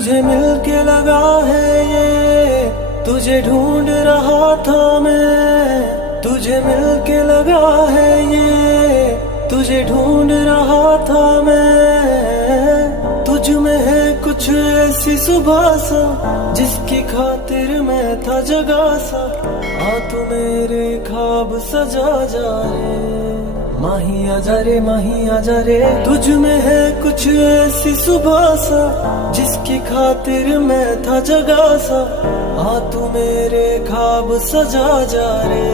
तुझे मिलके लगा है ये, तुझे ढूंढ रहा था मैं। तुझे मिलके लगा है ये, तुझे ढूंढ रहा था मैं। तुझ में है कुछ ऐसी सुबह सा, जिसकी खातिर मैं था जगा सा। आ तू मेरे ख्वाब सजा जा रे, माही आजा रे, माही आजा रे। तुझ में है कुछ ऐसी सुबह सा, जिसकी खातिर मैं था जगा सा। आ तू मेरे ख्वाब सजा जा रे।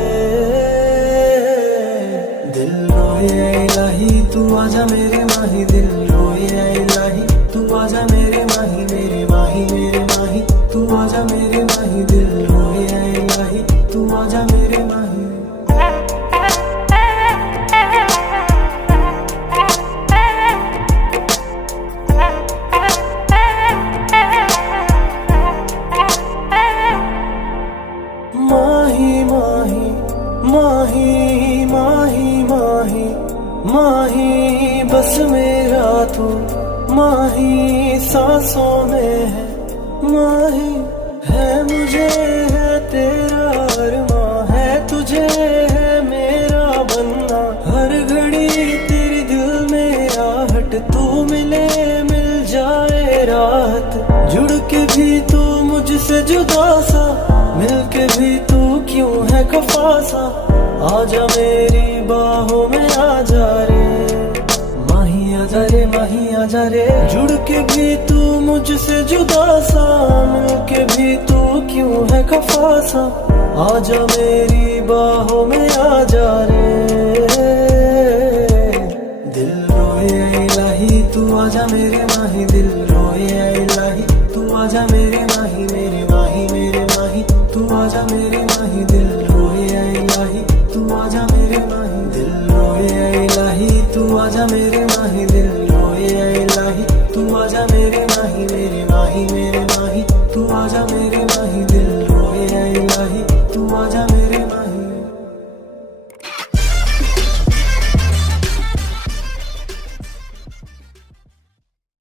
दिल रोए इलाही तू आजा मेरे माही, दिल रोए इलाही तू आजा मेरे माही, मेरे माही मेरे माही तू आजा मेरे माही। दिल रोए इलाही तू आजा मेरे माही। माही माही माही माही माही माही बस मेरा तू माही सांसों में है। माही है मुझे है तेरा अरमां है, तुझे है मेरा बनना। हर घड़ी तेरी दिल में आहट, तू मिले मिल जाए राहत। जुड़ के भी तू मुझसे जुदा सा, मिलके भी तू क्यों है खफा सा। आजा मेरी बाहों में आजा रे, माही आजा रे, माही आजा रे। जुड़ के भी तू मुझसे जुदा सा, मिलके भी तू क्यों है खफा सा। आजा मेरी बाहों में आजा रे। दिल रोए इलाही तू आजा मेरे माही, दिल रोए इलाही तू आजा मेरे माही, मेरे माही मेरे माही तू आजा मेरे माही। दिल रोए इलाही तू आजा मेरे माही, दिल रोए इलाही तू आजा मेरे माही। दिल रोए इलाही तू आजा मेरे